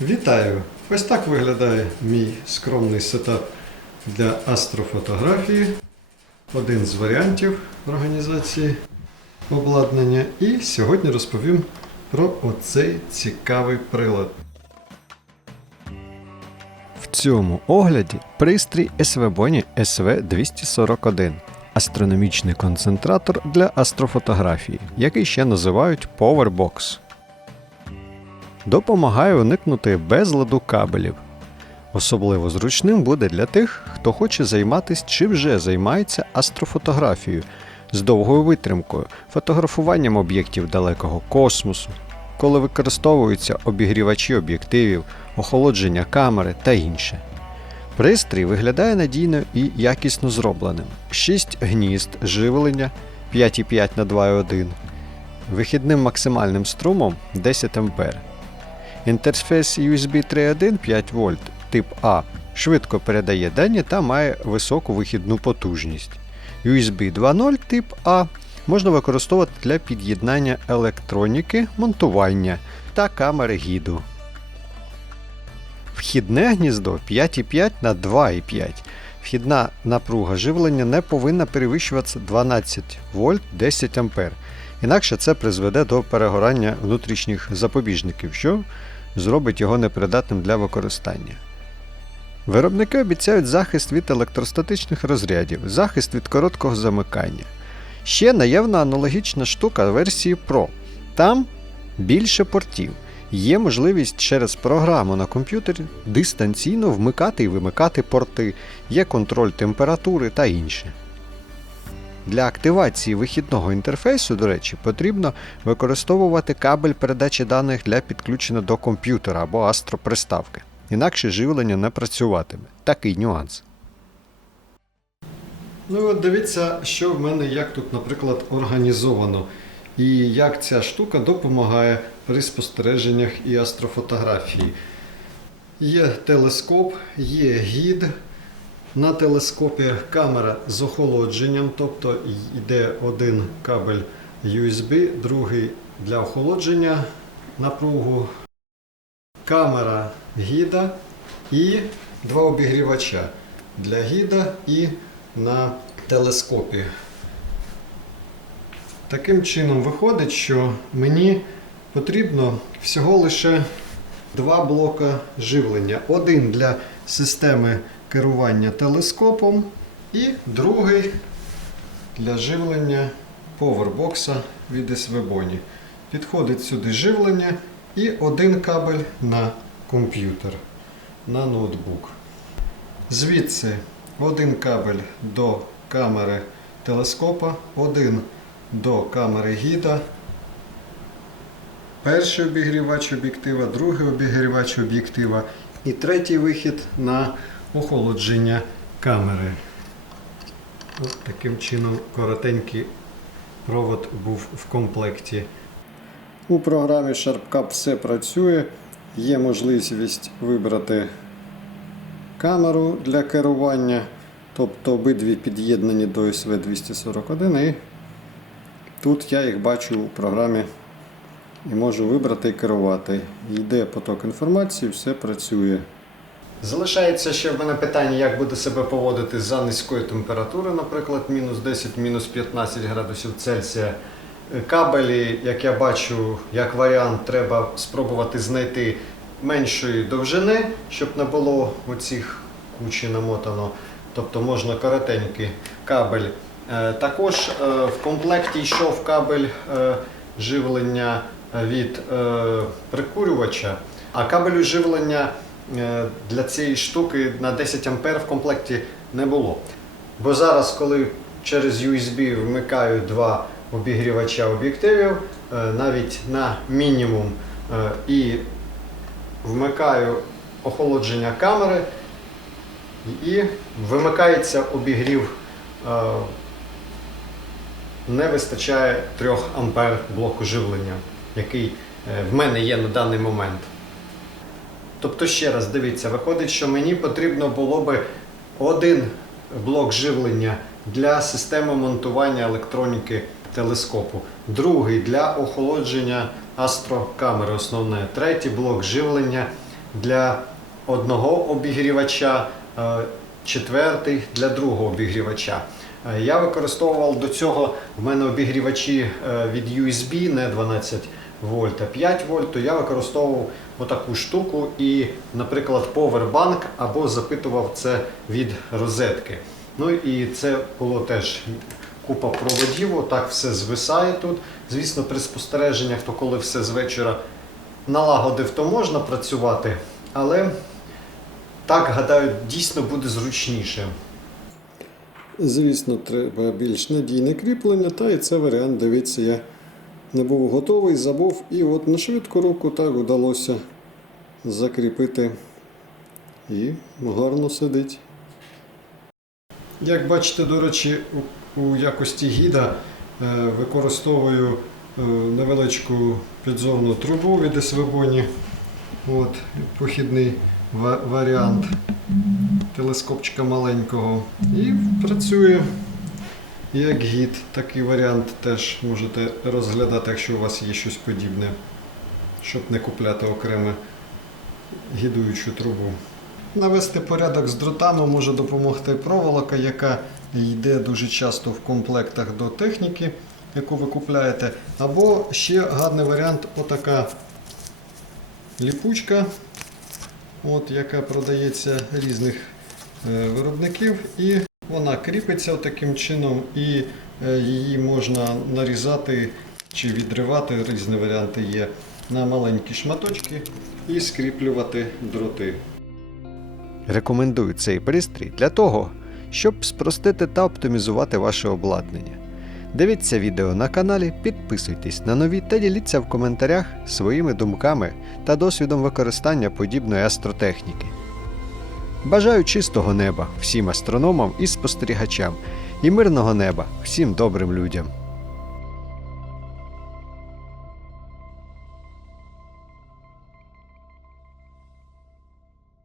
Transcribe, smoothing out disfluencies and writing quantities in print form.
Вітаю! Ось так виглядає мій скромний сетап для астрофотографії. Один з варіантів організації обладнання. І сьогодні розповім про оцей цікавий прилад. В цьому огляді пристрій Svebony SV241 – астрономічний концентратор для астрофотографії, який ще називають Powerbox. Допомагає уникнути безладу кабелів. Особливо зручним буде для тих, хто хоче займатися чи вже займається астрофотографією з довгою витримкою, фотографуванням об'єктів далекого космосу, коли використовуються обігрівачі об'єктивів, охолодження камери та інше. Пристрій виглядає надійно і якісно зробленим. 6 гнізд живлення 5,5 на 2,1, вихідним максимальним струмом 10 А. Інтерфейс USB 3.1 5 В тип А швидко передає дані та має високу вихідну потужність. USB 2.0 тип А можна використовувати для під'єднання електроніки, монтування та камери гіду. Вхідне гніздо 5,5 на 2,5. Вхідна напруга живлення не повинна перевищувати 12 В 10 А. Інакше це призведе до перегорання внутрішніх запобіжників, що зробить його непридатним для використання. Виробники обіцяють захист від електростатичних розрядів, захист від короткого замикання. Ще наявна аналогічна штука версії Pro. Там більше портів. Є можливість через програму на комп'ютері дистанційно вмикати і вимикати порти, є контроль температури та інше. Для активації вихідного інтерфейсу, до речі, потрібно використовувати кабель передачі даних для підключення до комп'ютера або астроприставки. Інакше живлення не працюватиме. Такий нюанс. Ну от дивіться, що в мене, як тут, наприклад, організовано. І як ця штука допомагає при спостереженнях і астрофотографії. Є телескоп, є гід. На телескопі камера з охолодженням, тобто йде один кабель USB, другий для охолодження напругу, камера гіда і два обігрівача для гіда і на телескопі. Таким чином виходить, що мені потрібно всього лише два блока живлення. Один для системи керування телескопом і другий для живлення повербокса від Svebony. Підходить сюди живлення і один кабель на комп'ютер, на ноутбук. Звідси один кабель до камери телескопа, один до камери гіда, перший обігрівач об'єктива, другий обігрівач об'єктива і третій вихід на охолодження камери. От таким чином коротенький провод був в комплекті. У програмі SharpCap все працює. Є можливість вибрати камеру для керування, тобто обидві під'єднані до SV241. І тут я їх бачу у програмі і можу вибрати і керувати. Йде поток інформації, все працює. Залишається ще в мене питання, як буде себе поводити за низької температури, наприклад, мінус 10, мінус 15 градусів Цельсія. Кабелі, як я бачу, як варіант, треба спробувати знайти меншої довжини, щоб не було оцих кучі намотано. Тобто можна коротенький кабель. Також в комплекті йшов кабель живлення від прикурювача, а кабелю живлення для цієї штуки на 10 А в комплекті не було. Бо зараз, коли через USB вмикаю два обігрівача об'єктивів, навіть на мінімум, і вмикаю охолодження камери, і вимикається обігрів, не вистачає 3 А блоку живлення, який в мене є на даний момент. Тобто, ще раз, дивіться, виходить, що мені потрібно було би один блок живлення для системи монтування електроніки телескопу, другий для охолодження астрокамери основне, третій блок живлення для одного обігрівача, четвертий для другого обігрівача. Я використовував до цього, в мене обігрівачі від USB, не 12 вольт, а 5 вольт, то я використовував отаку штуку і, наприклад, повербанк або запитував це від розетки. Ну і це було теж купа проводів, отак все звисає тут. Звісно, при спостереженнях, то коли все з вечора налагодив, то можна працювати, але так, гадаю, дійсно буде зручніше. Звісно, треба більш надійне кріплення, та і це варіант, дивіться, я не був готовий, забув, і от на швидку руку так вдалося закріпити і гарно сидить. Як бачите, до речі, у якості гіда використовую невеличку підзорну трубу від Eswebony. От, похідний варіант телескопчика маленького. І працює як гід. Такий варіант теж можете розглядати, якщо у вас є щось подібне, щоб не купляти окремо гідуючу трубу. Навести порядок з дротами може допомогти проволока, яка йде дуже часто в комплектах до техніки, яку ви купляєте. Або ще гарний варіант – отака ліпучка, яка продається різних виробників. І вона кріпиться таким чином, і її можна нарізати чи відривати, різні варіанти є, на маленькі шматочки і скріплювати дроти. Рекомендую цей пристрій для того, щоб спростити та оптимізувати ваше обладнання. Дивіться відео на каналі, підписуйтесь на нові та діліться в коментарях своїми думками та досвідом використання подібної астротехніки. Бажаю чистого неба всім астрономам і спостерігачам і мирного неба всім добрим людям.